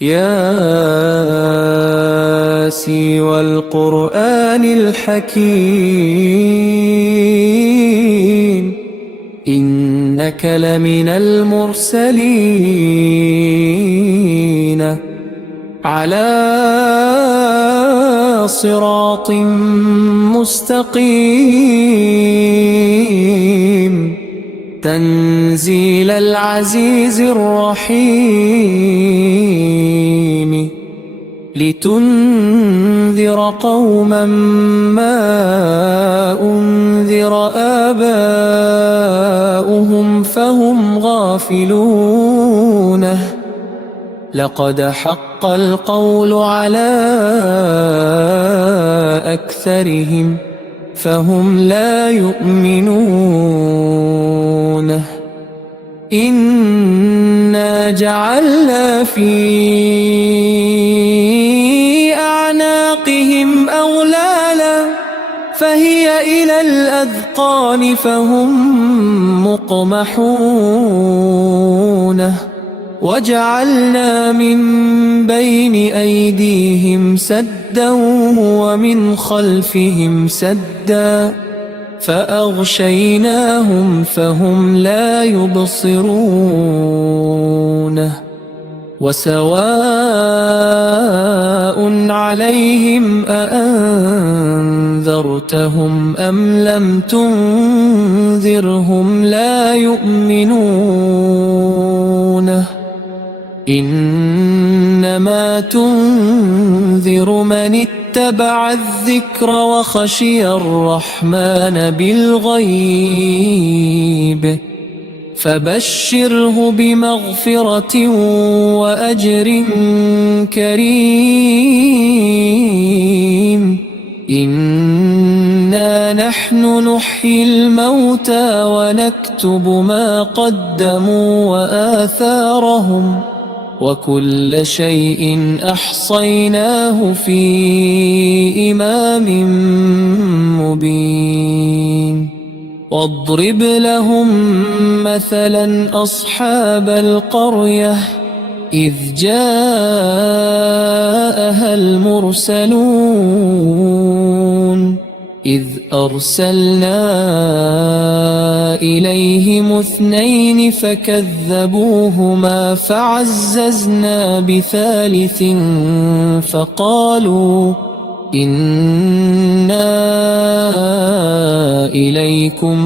ياسين والقرآن الحكيم إنك لمن المرسلين على صراط مستقيم تنزيل العزيز الرحيم لتنذر قوما ما أنذر آباؤهم فهم غافلون لقد حق القول على أكثرهم فهم لا يؤمنون إنا جعلنا في أعناقهم أغلالا فهي إلى الأذقان فهم مقمحون وجعلنا من بين أيديهم سدا ومن خلفهم سدا فأغشيناهم فهم لا يبصرون وسواء عليهم أأنذرتهم أم لم تنذرهم لا يؤمنون إنما تنذر من اتبع الذكر وخشي الرحمن بالغيب فبشره بمغفرة وأجر كريم إنا نحن نحيي الموتى ونكتب ما قدموا وآثارهم وكل شيء أحصيناه في إمام مبين واضرب لهم مثلا أصحاب القرية إذ جاءها المرسلون إذ أرسلنا إليهم 2 فكذبوهما فعززنا بثالث فقالوا إنا إليكم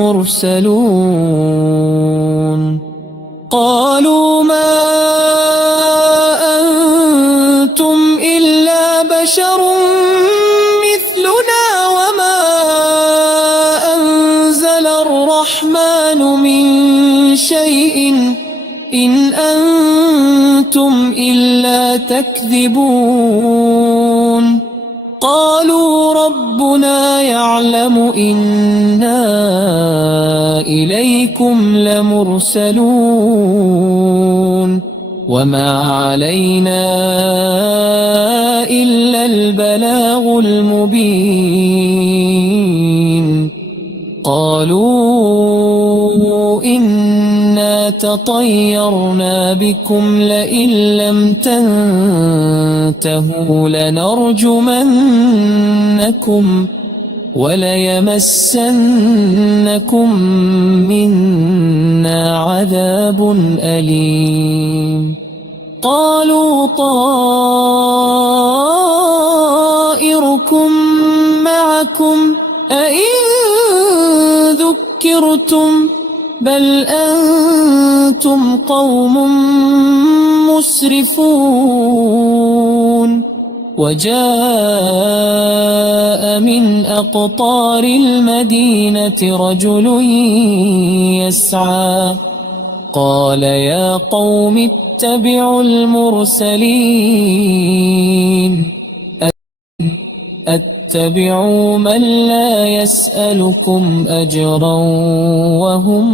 مرسلون قالوا ما أنتم إلا بشر مثلنا وما أنزل الرحمن من شيء إن أنتم إلا تكذبون قالوا ربنا يعلم إنا إليكم لمرسلون وما علينا إلا البلاغ المبين قالوا إنا تطيرنا بكم لئن لم تنتهوا لنرجمنكم وليمسنكم منا عذاب أليم قالوا طائركم معكم أئن ذكرتم بل أنتم قوم مسرفون وجاء من أقطار المدينة رجل يسعى قال يا قوم اتبعوا المرسلين اتبعوا من لا يسألكم أجرا وهم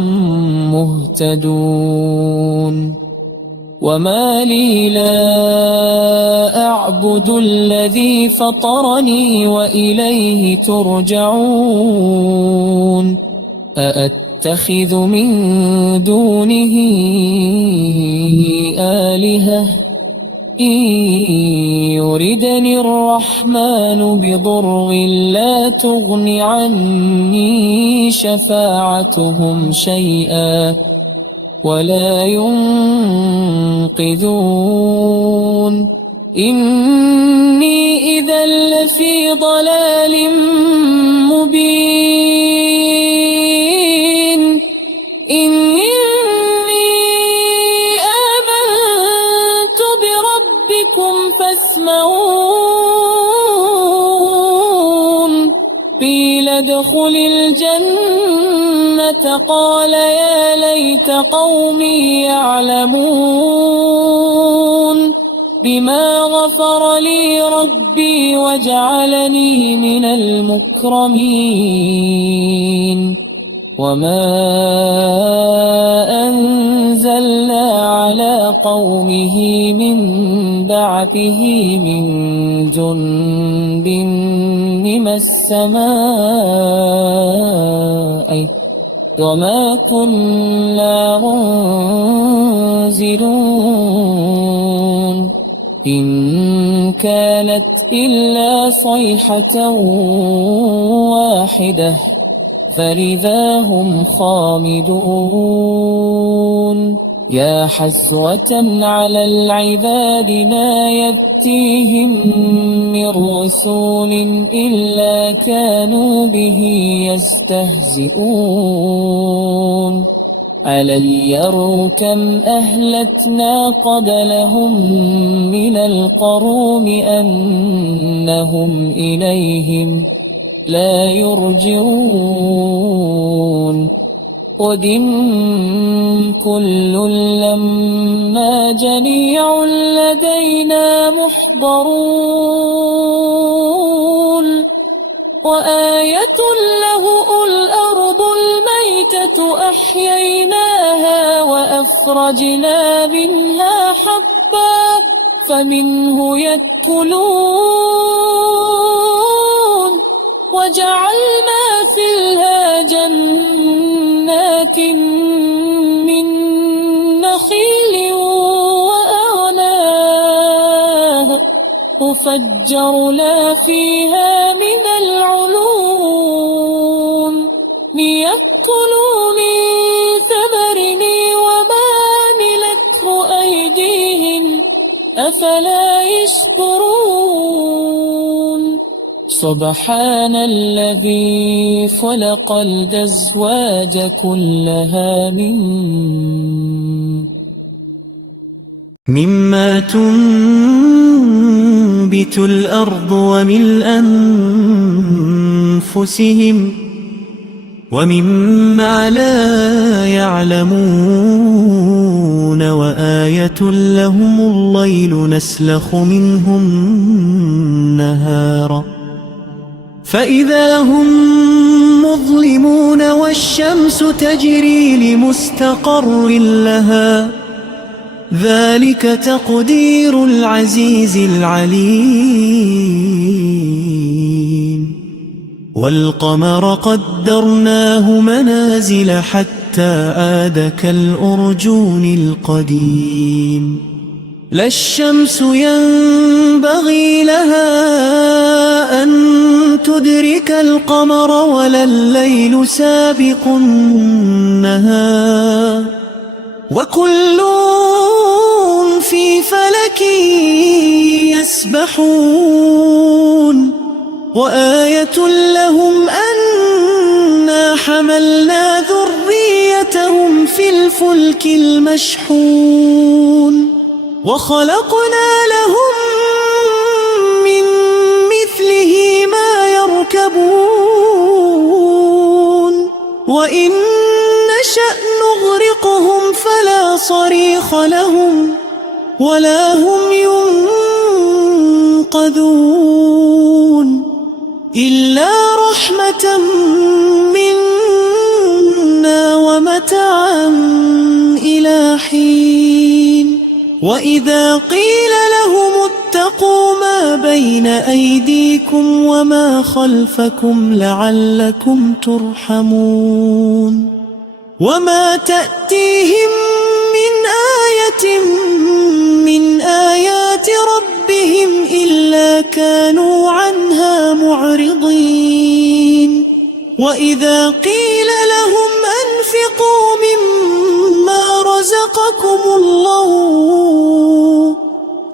مهتدون وما لي لا أعبد الذي فطرني وإليه ترجعون أأتخذ من دونه آلهة إن يردني الرحمن بضر لا تغن عني شفاعتهم شيئا ولا ينقذون إني إذا لفي ضلال مبين إني آمنت بربكم فاسمعون قيل ادخل الجنة قال يا ليت قومي يعلمون بما غفر لي ربي وجعلني من المكرمين وما أنزلنا على قومه من بعده من جند من السماء وما كنا منزلون إن كانت إلا صيحة واحدة فإذا هم خامدون يا حسرة على العباد ما يأتيهم من رسول إلا كانوا به يستهزئون ألم يروا كم أهلكنا قبلهم من القرون أنهم إليهم لا يرجعون وإن كل لما جميع لدينا محضرون وآية له الأرض الميتة أحييناها وأخرجنا منها حبا فمنه يأكلون وجعلنا فيها جنات من نخيل وأعناب وفجرنا فيها من العيون ليأكلوا من ثمره وما عملته أيديهم أفلا يشكرون سبحان الذي خلق الأزواج كلها مما تنبت الأرض ومن أنفسهم ومما لا يعلمون وآية لهم الليل نسلخ منه النهار فإذا هم مظلمون والشمس تجري لمستقر لها ذلك تقدير العزيز العليم والقمر قدرناه منازل حتى عاد كالأرجون القديم لا الشمس ينبغي لها أن تدرك القمر ولا الليل سابق النهار وكل في فلك يسبحون وآية لهم أنا حملنا ذريتهم في الفلك المشحون وخلقنا لهم من مثله ما يركبون وإن نشأ نغرقهم فلا صريخ لهم ولا هم ينقذون إلا رحمة منا ومتاعا إلى حين وإذا قيل لهم اتقوا ما بين أيديكم وما خلفكم لعلكم ترحمون وما تأتيهم من آية وإذا قيل لهم أنفقوا مما رزقكم الله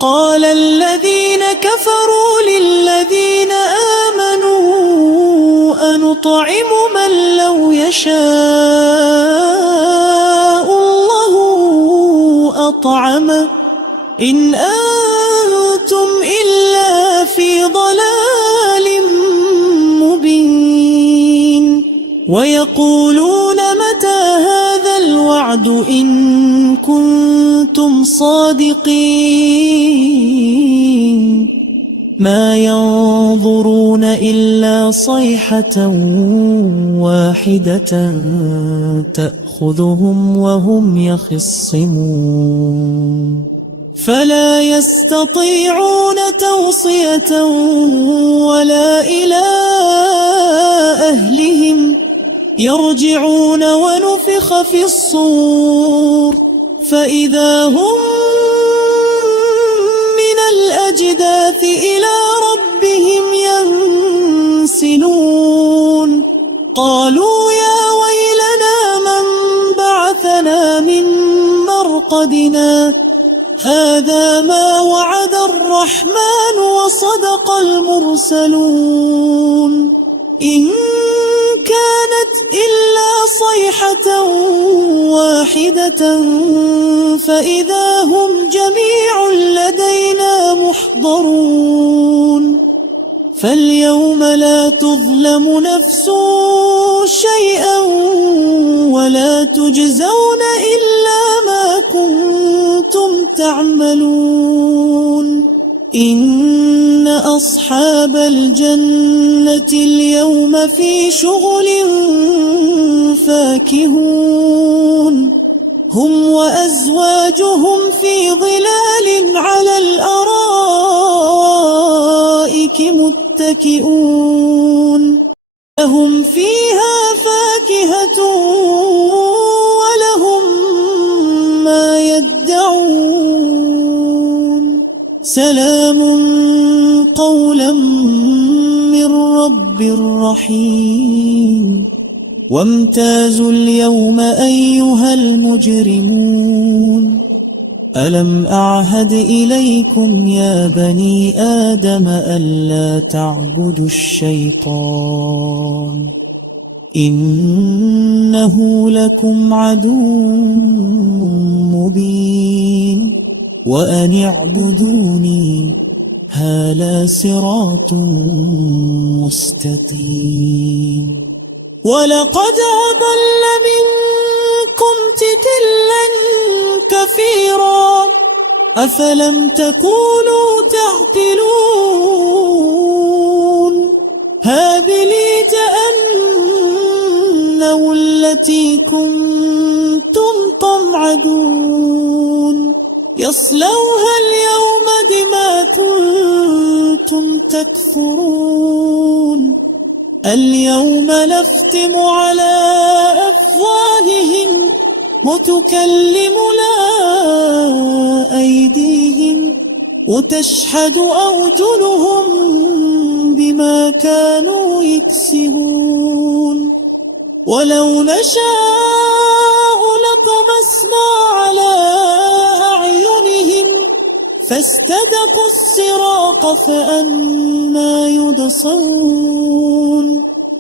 قال الذين كفروا للذين آمنوا أنطعم من لو يشاء الله أطعمه إن أنتم إلا في ضلال مبين ويقولون متى هذا الوعد إن كنتم صادقين ما ينظرون إلا صيحة واحدة تأخذهم وهم يخصمون فلا يستطيعون توصية ولا إلى أهلهم يرجعون ونفخ في الصور فإذا هم من الأجداث إلى ربهم ينسلون قالوا يا ويلنا من بعثنا من مرقدنا هذا ما وعد الرحمن وصدق المرسلون إن كانت إلا صيحة واحدة فإذا هم جميع لدينا محضرون فاليوم لا تظلم نفس شيئا ولا تجزون إلا ما كنتم تعملون إن أصحاب الجنة اليوم في شغل فاكهون هم وأزواجهم في ظلال على الأرائك متكئون لهم فيها فاكهة ولهم ما يدعون سلام قولا من رب رحيم وامتازوا اليوم أيها المجرمون ألم أعهد إليكم يا بني آدم ألا تعبدوا الشيطان إنه لكم عدو مبين وأن اعبدوني هذا صراط مستقيم ولقد أضل منكم جبلا كثيرا أفلم تكونوا تعقلون هذه جهنم التي كنتم توعدون يصلوها اليوم بما كنتم تكفرون اليوم نختم على أفواههم وتكلمنا أيديهم وتشهد أرجلهم بما كانوا يكسبون ولو نشاء لطمسنا على أعينهم فاستبقوا الصراط فأنى يبصرون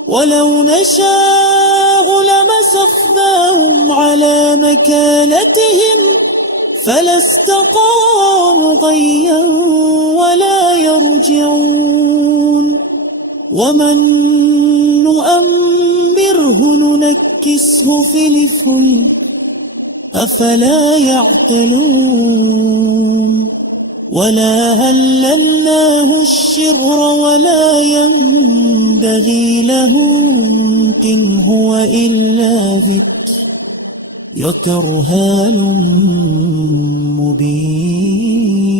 ولو نشاء لمسخناهم على مكانتهم فلا استقاموا غيا ولا يرجعون ومن نؤمره ننكسه في الخلق أفلا يعقلون ولا هللناه الشر ولا ينبغي له إن هو إلا ذكر هال مبين